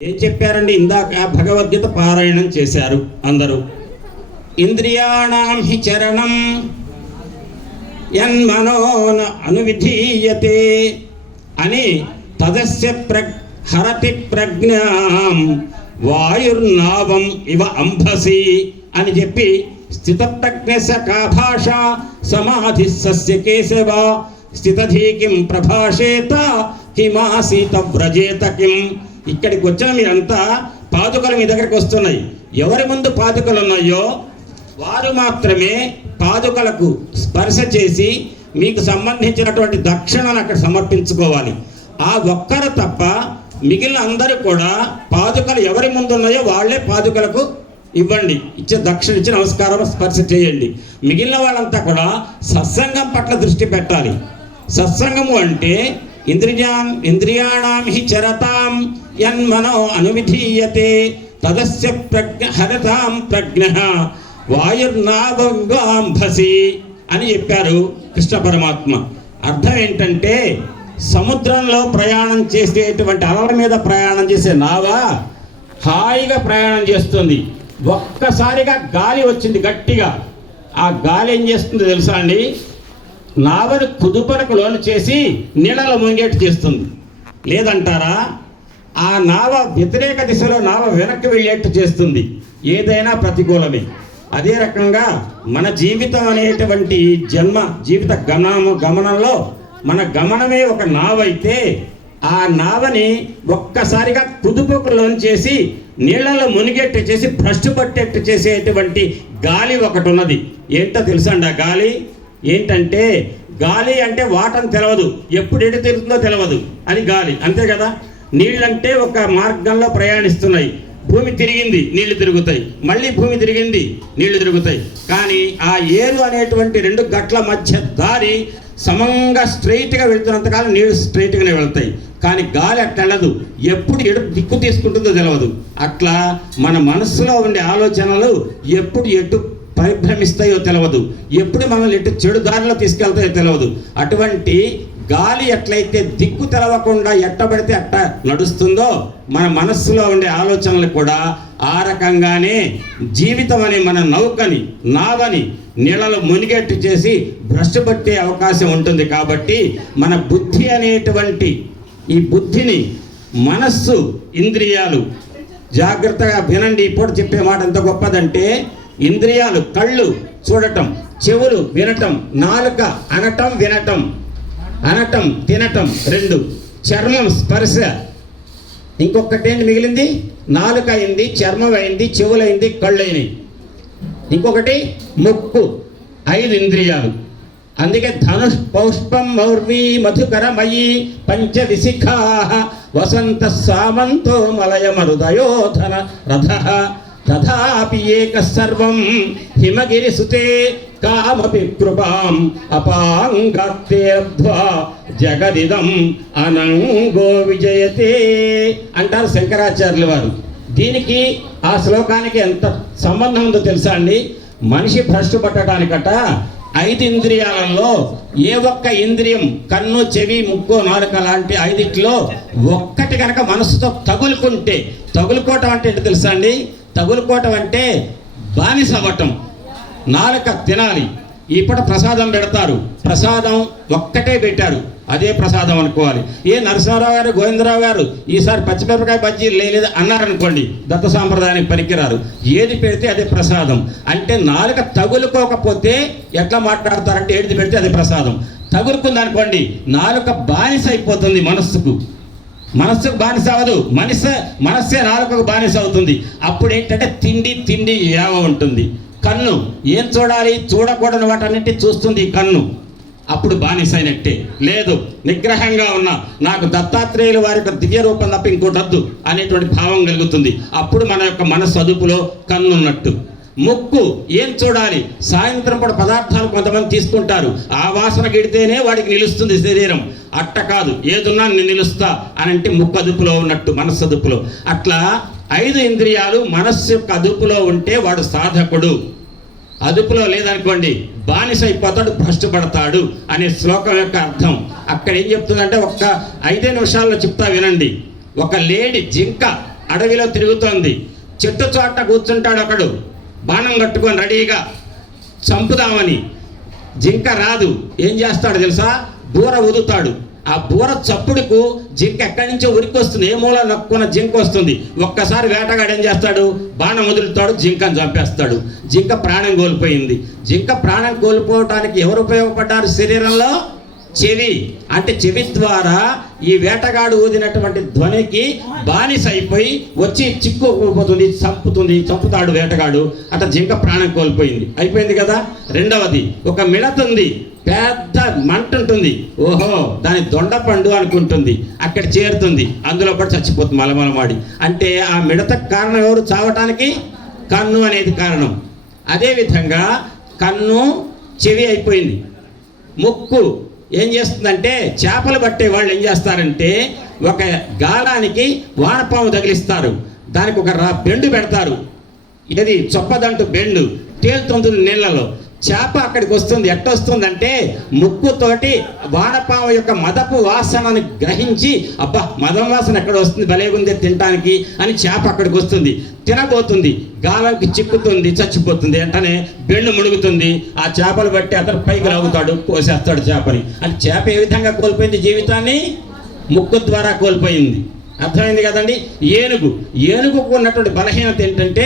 ఏం చెప్పారండి? ఇందాక భగవద్గీత పారాయణం చేశారు అందరూ. ఇంద్రియాణం హి చరణం యన్మనోన అనువిధీయతే అని తదస్య ప్ర హరతి ప్రజ్ఞాం వాయుర్నావం ఇవ అంభసి అని చెప్పి స్థితప్రజ్ఞస్య కా భాష సమాధి సస్య కేశవ స్థితధీ కిం ప్రభాషేత కిమాసీత వ్రజేత కిం ఇక్కడికి వచ్చిన మీరంతా పాదుకలు మీ దగ్గరికి వస్తున్నాయి. ఎవరి ముందు పాదుకలు ఉన్నాయో వారు మాత్రమే పాదుకలకు స్పర్శ చేసి మీకు సంబంధించినటువంటి దక్షిణను అక్కడ సమర్పించుకోవాలి. ఆ ఒక్కరు తప్ప మిగిలిన అందరూ కూడా పాదుకలు ఎవరి ముందు ఉన్నాయో వాళ్ళే పాదుకలకు ఇవ్వండి. ఇచ్చే దక్షిణ ఇచ్చి నమస్కారం స్పర్శ చేయండి. మిగిలిన వాళ్ళంతా కూడా సత్సంగం పట్ల దృష్టి పెట్టాలి. సత్సంగము అంటే ఇంద్రియాం ఇంద్రియాణం హి చరతాం యన్మనో అనువిధీయతే. తదస్య ప్రజ్ఞ హరతాం ప్రజ్ఞ. వాయుర్నాభంగాంభసి అని చెప్పారు కృష్ణ పరమాత్మ. అర్థం ఏంటంటే సముద్రంలో ప్రయాణం చేసేటువంటి అలల మీద ప్రయాణం చేసే నావ హాయిగా ప్రయాణం చేస్తుంది. ఒక్కసారిగా గాలి వచ్చింది గట్టిగా. ఆ గాలి ఏం చేస్తుంది తెలుసా అండి? నావని కుదుపరకు లోను చేసి నీళ్ళలో ముంగేటు చేస్తుంది. లేదంటారా? ఆ నావ వ్యతిరేక దిశలో నావ వెనక్కి వెళ్ళేట్టు చేస్తుంది. ఏదైనా ప్రతికూలమే. అదే రకంగా మన జీవితం అనేటువంటి జన్మ జీవిత గమనము గమనంలో మన గమనమే ఒక నావ అయితే ఆ నావని ఒక్కసారిగా కుదుపుకు లోన్ చేసి నీళ్ళలో మునిగేట్టు చేసి భ్రష్టు పట్టేట్టు చేసేటువంటి గాలి ఒకటి ఉన్నది. ఏంటో తెలుసండి ఆ గాలి? ఏంటంటే గాలి అంటే వాటం తెలవదు. ఎప్పుడు ఎటు తిరుగుతుందో తెలవదు. అని గాలి. అంతే కదా? నీళ్ళంటే ఒక మార్గంలో ప్రయాణిస్తున్నాయి. భూమి తిరిగింది నీళ్ళు తిరుగుతాయి. మళ్ళీ భూమి తిరిగింది నీళ్ళు తిరుగుతాయి. కానీ ఆ ఏరు అనేటువంటి రెండు గట్ల మధ్య దారి సమంగా స్ట్రైట్గా వెళ్తున్నంతకాలం నీళ్ళు స్ట్రైట్గానే వెళ్తాయి. కానీ గాలి అట్లా వెళ్ళదు. ఎప్పుడు ఎడు దిక్కు తీసుకుంటుందో తెలియదు అట్లా మన మనసులో ఉండే ఆలోచనలు ఎప్పుడు ఎటు పరిభ్రమిస్తాయో తెలియదు ఎప్పుడు మనల్ని ఎటు చెడు దారిలో తీసుకెళ్తాయో తెలియదు అటువంటి గాలి ఎట్లయితే దిక్కు తెలవకుండా ఎట్టబడితే అట్ట నడుస్తుందో మన మనస్సులో ఉండే ఆలోచనలు కూడా ఆ రకంగానే జీవితం అనే మన నౌకని నావని నీళ్ళలో మునిగేట్టు చేసి భ్రష్టు పట్టే అవకాశం ఉంటుంది కాబట్టి మన బుద్ధి అనేటువంటి ఈ బుద్ధిని మనస్సు ఇంద్రియాలు జాగ్రత్తగా వినండి. ఇప్పుడు చెప్పే మాట ఎంత గొప్పదంటే ఇంద్రియాలు కళ్ళు చూడటం చెవులు వినటం నాలుక అనటం వినటం అనటం తినటం రెండు. చర్మం స్పర్శ. ఇంకొకటి ఏంటి మిగిలింది? నాలుక అయింది చర్మం అయింది చెవులైంది కళ్ళు అయినాయి ఇంకొకటి ముక్కు ఐదు ఇంద్రియాలు. అందుకే ధనుష్ పౌష్పం మౌర్వీ మధుకరమయీ పంచ విశిఖా వసంత సామంతో మలయ మరుదయోధన రథ. తథాపి ఏక సర్వం హిమగిరి సుతే కామపి కృపాం అపాంగత్యేర్ధ్వా జగదిదం అనంగో విజయతే అంటారు శంకరాచార్యుల వారు. దీనికి ఆ శ్లోకానికి ఎంత సంబంధం ఉందో తెలుసా అండి? మనిషి భ్రష్టు పట్టడానికట ఐదు ఇంద్రియాలలో ఏ ఒక్క ఇంద్రియం కన్ను చెవి ముక్కు నాలుక లాంటి ఐదిట్లో ఒక్కటి కనుక మనసుతో తగులుకుంటే తగులుకోవటం అంటే ఏంటో తెలుసా అండి? తగులుకోవటం అంటే బానిస అవ్వటం. నాలుక తినాలి. ఇప్పుడు ప్రసాదం పెడతారు. ప్రసాదం ఒక్కటే పెట్టారు. అదే ప్రసాదం అనుకోవాలి. ఏ నరసింహారావు గారు గోవిందరావు గారు ఈసారి పచ్చిమిరపకాయ బజ్జీ లేదు అన్నారనుకోండి దత్త సాంప్రదాయానికి పనికిరారు ఏది పెడితే అదే ప్రసాదం. అంటే నాలుక తగులుకోకపోతే ఎట్లా మాట్లాడతారంటే ఏది పెడితే అదే ప్రసాదం. తగులుకుందనుకోండి నాలుక బానిస అయిపోతుంది మనస్సుకు. మనస్సుకు బానిస అవ్వదు. మనస మనస్సే నాలుకకు బానిస అవుతుంది. అప్పుడు ఏంటంటే తిండి తిండి యావ ఉంటుంది. కన్ను ఏం చూడాలి? చూడకూడని వాటన్నిటి చూస్తుంది ఈ కన్ను. అప్పుడు బానిస అయినట్టే. లేదు నిగ్రహంగా ఉన్న. నాకు దత్తాత్రేయుల వారి యొక్క దివ్య రూపం తప్ప ఇంకోటి వద్దు అనేటువంటి భావం కలుగుతుంది. అప్పుడు మన యొక్క మనస్సు అదుపులో కన్ను ఉన్నట్టు ముక్కు. ఏం చూడాలి? సాయంత్రం పూట పదార్థాలు కొంతమంది తీసుకుంటారు. ఆ వాసన గిడితేనే వాడికి నిలుస్తుంది శరీరం. అట్ట కాదు. ఏదున్నా నేను నిలుస్తా అని అంటే ముక్కు అదుపులో ఉన్నట్టు మనస్సు అదుపులో. అట్లా ఐదు ఇంద్రియాలు మనస్సు యొక్క అదుపులో ఉంటే వాడు సాధకుడు. అదుపులో లేదనుకోండి బానిస అయిపోతాడు భ్రష్టుపడతాడు అనే శ్లోకం యొక్క అర్థం. అక్కడ ఏం చెప్తుందంటే ఒక్క ఐదే నిమిషాల్లో చెప్తా వినండి. ఒక లేడీ జింక అడవిలో తిరుగుతోంది. చెట్టు చోట కూర్చుంటాడు ఒకడు. బాణం కట్టుకొని రెడీగా చంపుదామని. జింక రాదు. ఏం చేస్తాడు తెలుసా? బూర వదుతాడు ఆ బూర చప్పుడుకు జింక ఎక్కడి నుంచో ఉరికి వస్తుంది ఏ మూల నక్కున్న జింక వస్తుంది. ఒక్కసారి వేటగాడు ఏం చేస్తాడు? బాణం వదులుతాడు జింకను చంపేస్తాడు. జింక ప్రాణం కోల్పోయింది. జింక ప్రాణం కోల్పోవటానికి ఎవరు ఉపయోగపడ్డారు శరీరంలో? చెవి అంటే చెవి ద్వారా ఈ వేటగాడు ఊదినటువంటి ధ్వనికి బానిస అయిపోయి వచ్చి చిక్కుపోతుంది చంపుతుంది చంపుతాడు వేటగాడు. అట్లా జింక ప్రాణం కోల్పోయింది. అయిపోయింది కదా? రెండవది ఒక మిడత ఉంది పెద్ద మంట ఉంటుంది ఓహో దాని దొండపండు అనుకుంటుంది. అక్కడ చేరుతుంది. అందులో కూడా చచ్చిపోతుంది మలమలమాడి. అంటే ఆ మిడత కారణం ఎవరు? చావటానికి కన్ను అనేది కారణం. అదేవిధంగా కన్ను చెవి అయిపోయింది. ముక్కు ఏం చేస్తుందంటే చేపలు పట్టే వాళ్ళు ఏం చేస్తారంటే ఒక గాలానికి వానపాము తగిలిస్తారు. దానికి ఒక రా బెండు పెడతారు. ఇది చొప్పదంటు బెండు. తేలుతుంది నీళ్ళలో. చేప అక్కడికి వస్తుంది. ఎట్టొస్తుందంటే ముక్కుతోటి వానపాము యొక్క మదపు వాసనను గ్రహించి అబ్బా మదం వాసన ఎక్కడ వస్తుంది? భలే ఉంది తినటానికి అని చేప అక్కడికి వస్తుంది. తినబోతుంది. గాలంకి చిక్కుతుంది చచ్చిపోతుంది. వెంటనే బెండు మునుగుతుంది. ఆ చేపలు బట్టి అతను పైకి లాగుతాడు కోసేస్తాడు చేపని. అంటే చేప ఏ విధంగా కోల్పోయింది జీవితాన్ని? ముక్కు ద్వారా కోల్పోయింది. అర్థమైంది కదండి? ఏనుగు. ఏనుగుకు ఉన్నటువంటి బలహీనత ఏంటంటే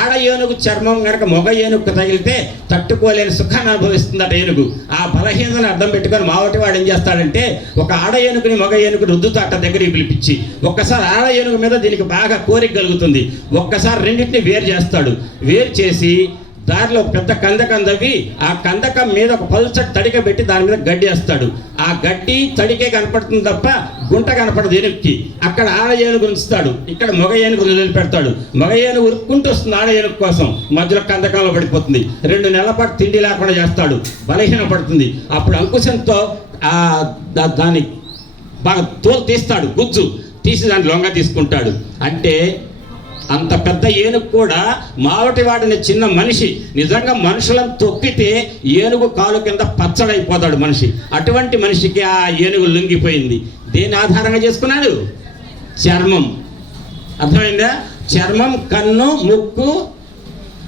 ఆడ ఏనుగు చర్మం కనుక మొగ ఏనుగు తగిలితే తట్టుకోలేని సుఖాన్ని అనుభవిస్తుందట ఏనుగు. ఆ బలహీనతను అర్థం పెట్టుకొని మావటి వాడు ఏం చేస్తాడంటే ఒక ఆడ ఏనుగుని మగ ఏనుగు రుద్దుతాట దగ్గరికి పిలిపించి ఒక్కసారి ఆడ ఏనుగు మీద దీనికి బాగా కోరిక కలుగుతుంది. ఒక్కసారి రెండింటిని వేరు చేస్తాడు. వేరు చేసి దారిలో పెద్ద కందకం తవ్వి ఆ కందకం మీద ఒక పల్చటి తడిక పెట్టి దాని మీద గడ్డి వేస్తాడు. ఆ గడ్డి తడికే కనపడుతుంది తప్ప గుంట కనపడదు ఏనుగుకి అక్కడ ఆడ ఏనుగు ఉంచుతాడు. ఇక్కడ మగ ఏనుగు నిలబెడతాడు. మగ ఏనుగు ఉరుక్కుంటూ వస్తుంది ఆడ ఏనుగు కోసం. మధ్యలో కందకంలో పడిపోతుంది. రెండు నెలల పాటు తిండి లేకుండా చేస్తాడు. బలహీన పడుతుంది. అప్పుడు అంకుశంతో ఆ దాన్ని బాగా తోలు తీస్తాడు. గుజ్జు తీసి దాన్ని లొంగ తీసుకుంటాడు. అంటే అంత పెద్ద ఏనుగు కూడా మావటి వాడిని చిన్న మనిషి. నిజంగా మనుషులను తొక్కితే ఏనుగు కాలు కింద పచ్చడైపోతాడు మనిషి. అటువంటి మనిషికి ఆ ఏనుగు లొంగిపోయింది. దేని ఆధారంగా చేసుకున్నాడు? చర్మం. అర్థమైందా? చర్మం కన్ను ముక్కు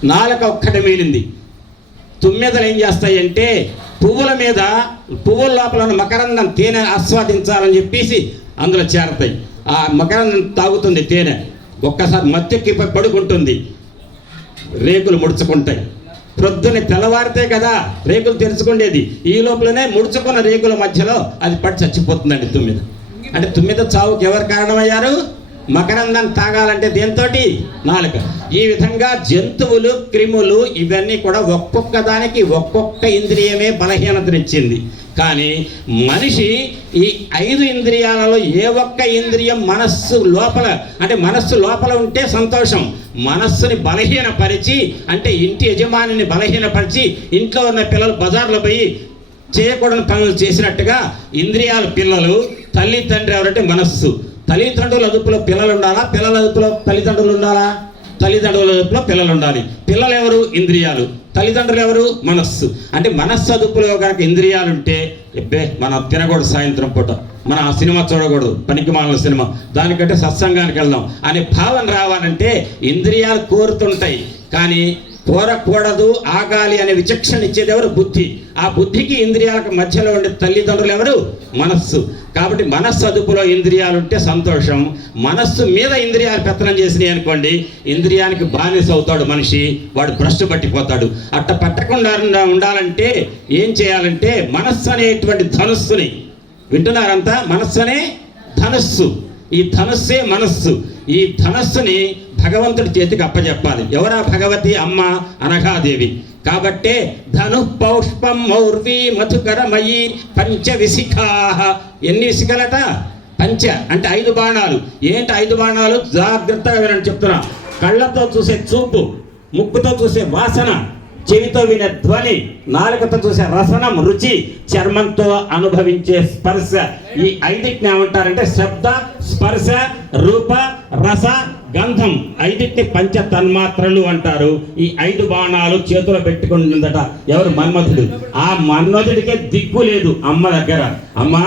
నాలుక ఒక్కటి మిగిలింది తుమ్మెదలు ఏం చేస్తాయంటే పువ్వుల మీద పువ్వుల లోపల ఉన్న మకరందం తేనె ఆస్వాదించాలని చెప్పేసి అందులో చేరతాయి. ఆ మకరందం తాగుతుంది తేనె. ఒక్కసారి మత్తెక్కి పడుకుంటుంది. రేకులు ముడుచుకుంటాయి. ప్రొద్దున తెల్లవారితే కదా రేకులు తెరుచుకుండేది. ఈ లోపలనే ముడుచుకున్న రేకుల మధ్యలో అది పడి చచ్చిపోతుందండి తుమ్మిద. అంటే తుమ్మిద చావుకి ఎవరు కారణమయ్యారు? మకరందాన్ని తాగాలంటే దేంతో నాలుక. ఈ విధంగా జంతువులు క్రిములు ఇవన్నీ కూడా ఒక్కొక్క దానికి ఒక్కొక్క ఇంద్రియమే బలహీనతనిచ్చింది. కానీ మనిషి ఈ ఐదు ఇంద్రియాలలో ఏ ఒక్క ఇంద్రియం మనస్సు లోపల అంటే మనస్సు లోపల ఉంటే సంతోషం. మనస్సుని బలహీనపరిచి అంటే ఇంటి యజమానిని బలహీనపరిచి ఇంట్లో ఉన్న పిల్లలు బజార్లో పోయి చేయకూడని పనులు చేసినట్టుగా ఇంద్రియాలు పిల్లలు తల్లి తండ్రి ఎవరంటే మనస్సు. తల్లిదండ్రుల అదుపులో పిల్లలు ఉండాలా? పిల్లల అదుపులో తల్లిదండ్రులు ఉండాలా? తల్లిదండ్రుల అదుపులో పిల్లలు ఉండాలి. పిల్లలు ఎవరు? ఇంద్రియాలు. తల్లిదండ్రులు ఎవరు? మనస్సు. అంటే మనస్సు అదుపులో కనుక ఇంద్రియాలు ఉంటే ఎబ్బే మనం తినకూడదు సాయంత్రం పూట. మనం ఆ సినిమా చూడకూడదు. పనికి మాలిన సినిమా. దానికంటే సత్సంగానికి వెళ్దాం. అనే భావన రావాలంటే ఇంద్రియాలు కోరుతుంటాయి. కానీ కోరకూడదు ఆగాలి అనే విచక్షణ ఇచ్చేది ఎవరు బుద్ధి. ఆ బుద్ధికి ఇంద్రియాలకు మధ్యలో ఉండే తల్లిదండ్రులు ఎవరు? మనస్సు. కాబట్టి మనస్సు అదుపులో ఇంద్రియాలు ఉంటే సంతోషం. మనస్సు మీద ఇంద్రియాలు పెత్తనం చేసినాయి అనుకోండి ఇంద్రియానికి బానిస అవుతాడు మనిషి వాడు భ్రష్టు పట్టిపోతాడు. అట్ట పట్టకుండా ఉండాలంటే ఏం చేయాలంటే మనస్సు అనేటువంటి ధనుస్సుని. వింటున్నారంతా? మనస్సు అనే ధనుస్సు. ఈ ధనుస్సే మనస్సు. ఈ ధనస్సుని భగవంతుడి చేతికి అప్పచెప్పాలి ఎవరా భగవతి? అమ్మ అనఘాదేవి. కాబట్టే ధను పౌష్పం మౌర్వి మధుకరమయీ పంచ విశిఖా. ఎన్ని విశిఖలట? పంచ అంటే ఐదు బాణాలు. ఏంటి ఐదు బాణాలు? జాగ్రత్తగా వినండి చెప్తున్నా. కళ్ళతో చూసే చూపు ముక్కుతో చూసే వాసన. చెవితో వినే ధ్వని నాలుకతో చూసే రసనం రుచి చర్మంతో అనుభవించే స్పర్శ. ఈ ఐదిటిని ఏమంటారంటే శబ్ద స్పర్శ రూప రస గంధం. ఐదిటిని పంచ తన్మాత్రలు అంటారు. ఈ ఐదు బాణాలు చేతిలో పెట్టుకుని ఉందట ఎవరు? మన్మధుడు. ఆ మన్మధుడికే దిక్కు లేదు అమ్మ దగ్గర. అమ్మా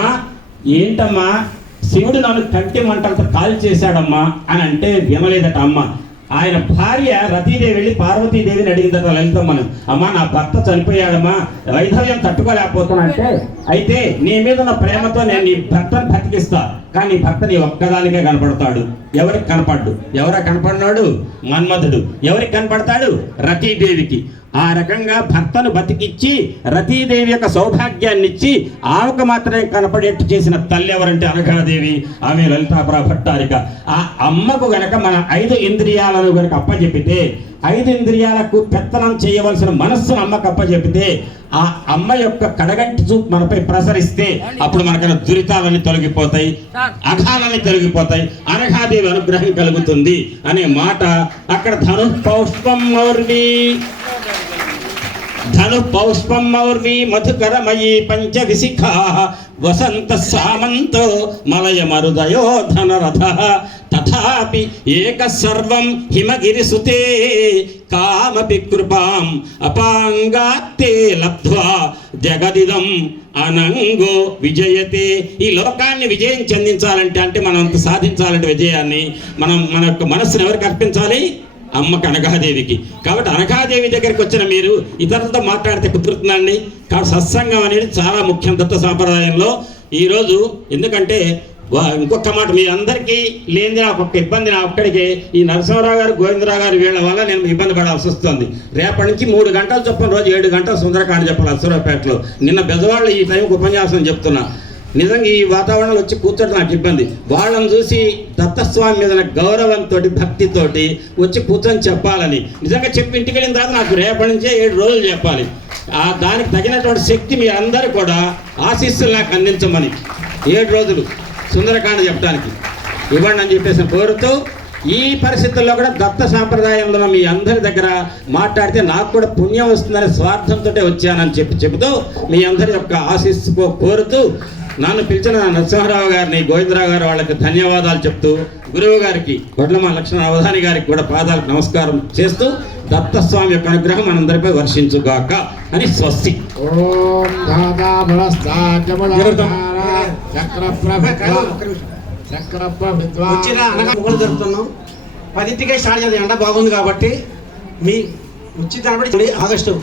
ఏంటమ్మా? శివుడు నన్ను కంటి మంటలతో కాల్ చేశాడమ్మా అని అంటే వినలేదట అమ్మ. ఆయన భార్య రతీదేవి వెళ్ళి పార్వతీదేవిని అడిగిందట లలితమ్మను అమ్మా నా భర్త చనిపోయాడమ్మా వైధవ్యం తట్టుకోలేకపోతున్నా. అంటే? అయితే నీ మీద ఉన్న ప్రేమతో నేను నీ భర్తను బతికిస్తా. కానీ భర్తని ఒక్కదానికే కనపడతాడు. ఎవరికి కనపడ్డు? ఎవరా కనపడినాడు? మన్మథుడు ఎవరికి కనపడతాడు? రతీదేవికి. ఆ రకంగా భర్తను బతికిచ్చి రతీదేవి యొక్క సౌభాగ్యాన్ని ఇచ్చి ఆమెకు మాత్రమే కనపడేట్టు చేసిన తల్లి ఎవరంటే అనఘాదేవి ఆమె లలితాపుర భట్టారిక ఆ అమ్మకు గనక మన ఐదు ఇంద్రియాలను గనక అప్పచెపితే ఐదు ఇంద్రియాలకు పెత్తనం చేయవలసిన మనస్సును అమ్మకు అప్పచెప్పితే ఆ అమ్మ యొక్క కడగంటి చూపు మనపై ప్రసరిస్తే అప్పుడు మనకైనా దురితాలన్నీ తొలగిపోతాయి అఘాలన్నీ తొలగిపోతాయి అనఘాదేవి అనుగ్రహం కలుగుతుంది అనే మాట అక్కడ ధను పౌష్పం మౌర్వి ధను పౌష్పం మౌర్వి మధుకరమయీ పంచ విశిఖా వసంత సామంతో మలయ మరుదయో ధనరథ. తథాపి ఏక సర్వం హిమగిరి సుతే కామపి కృపాం అపాంగాత్తే లబ్ధ్వా. జగదిదం అనంగో విజయతే. ఈ లోకాన్ని విజయం చెందించాలంటే అంటే మనం అంత సాధించాలంటే విజయాన్ని మనం మన యొక్క మనస్సును ఎవరికి అర్పించాలి? అమ్మకి అనఘాదేవికి కాబట్టి అనఘాదేవి దగ్గరికి వచ్చిన మీరు ఇతరులతో మాట్లాడితే కుదురుతుందండి. కాబట్టి సత్సంగం అనేది చాలా ముఖ్యం దత్త సాంప్రదాయంలో. ఈరోజు ఎందుకంటే ఇంకొక మాట మీ అందరికీ లేని నా ఒక్క ఇబ్బంది నా ఒక్కడికి. ఈ నరసింహరావు గారు గోవిందరావు గారు వీళ్ళ వల్ల నేను ఇబ్బంది పడాల్సి వస్తుంది. రేపటి నుంచి మూడు గంటలు చొప్పున రోజు ఏడు గంటలు సుందరకాండ చెప్పాలి అసూరాపేటలో. నిన్న బెజవాళ్ళు ఈ టైంకి ఉపన్యాసం చెప్తున్నా. నిజంగా ఈ వాతావరణంలో వచ్చి కూర్చోడం నాకు ఇబ్బంది. వాళ్ళని చూసి దత్తస్వామి మీద గౌరవంతో భక్తితోటి వచ్చి కూర్చొని చెప్పాలని. నిజంగా చెప్పి ఇంటికి వెళ్ళిన తర్వాత నాకు రేపటి నుంచే ఏడు రోజులు చెప్పాలి. ఆ దానికి తగినటువంటి శక్తి మీరందరూ కూడా ఆశీస్సులు నాకు అందించమని. ఏడు రోజులు. సుందరకాండ చెప్పడానికి. ఇవ్వండి అని చెప్పేసి కోరుతూ ఈ పరిస్థితుల్లో కూడా దత్త సాంప్రదాయంలో మీ అందరి దగ్గర మాట్లాడితే నాకు కూడా పుణ్యం వస్తుందనే స్వార్థంతో వచ్చానని చెప్పి చెబుతూ మీ అందరి యొక్క ఆశీస్సు కోరుతూ నన్ను పిలిచిన నరసింహారావు గారిని గోవిందరావు గారు వాళ్ళకి ధన్యవాదాలు చెప్తూ గురువు గారికి గొడ్లమ లక్ష్మణ అవధాని గారికి కూడా పాదాలకు నమస్కారం చేస్తూ దత్తస్వామి యొక్క అనుగ్రహం మనందరిపై వర్షించుగాక. అని స్వస్తి. ఓం దాదా చక్రప్రభ చక్రప్రభిద్వా వచ్చిన అనగా మొగలు జరుపుతున్నాం. పదింటికే స్టార్ట్ చేద్దాం ఎండ బాగుంది కాబట్టి మీ ఉచిత ఆగస్టు